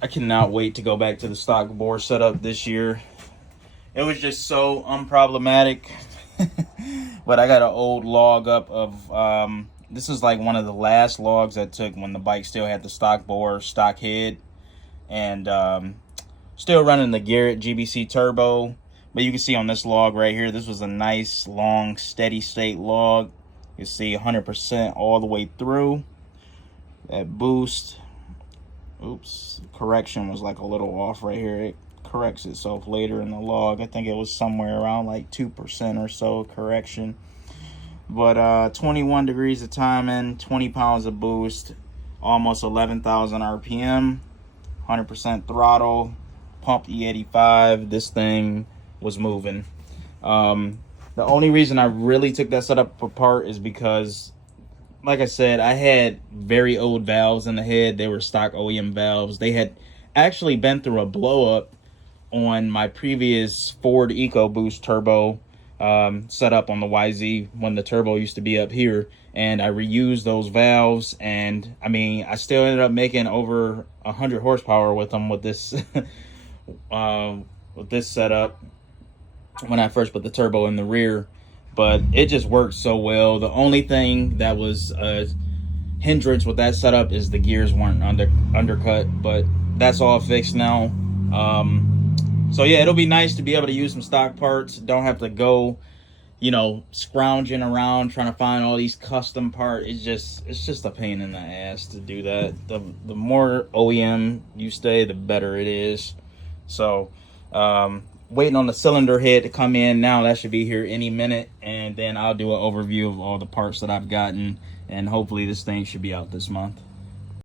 I cannot wait to go back to the stock bore setup this year. It was just so unproblematic. But I got an old log up of this is like one of the last logs I took when the bike still had the stock bore, stock head, and still running the Garrett GBC turbo. But you can see on this log right here, this was a nice long steady state log. You see 100% all the way through. That boost, oops, correction was like a little off right here. It corrects itself later in the log. I think it was somewhere around like 2% or so correction. But 21 degrees of timing, 20 pounds of boost, almost 11,000 RPM, 100% throttle, pumped E85. This thing was moving. The only reason I really took that setup apart is because, like I said, I had very old valves in the head. They were stock OEM valves. They had actually been through a blow up on my previous Ford EcoBoost turbo set up on the YZ when the turbo used to be up here, and I reused those valves. And I mean, I still ended up making over 100 horsepower with them with this with this setup when I first put the turbo in the rear. But it just worked so well. The only thing that was a hindrance with that setup is the gears weren't undercut, but that's all fixed now. So yeah, it'll be nice to be able to use some stock parts. Don't have to go, you know, scrounging around trying to find all these custom parts. It's just a pain in the ass to do that. The more OEM you stay, the better it is. So waiting on the cylinder head to come in now. That should be here any minute, and then I'll do an overview of all the parts that I've gotten, and hopefully this thing should be out this month.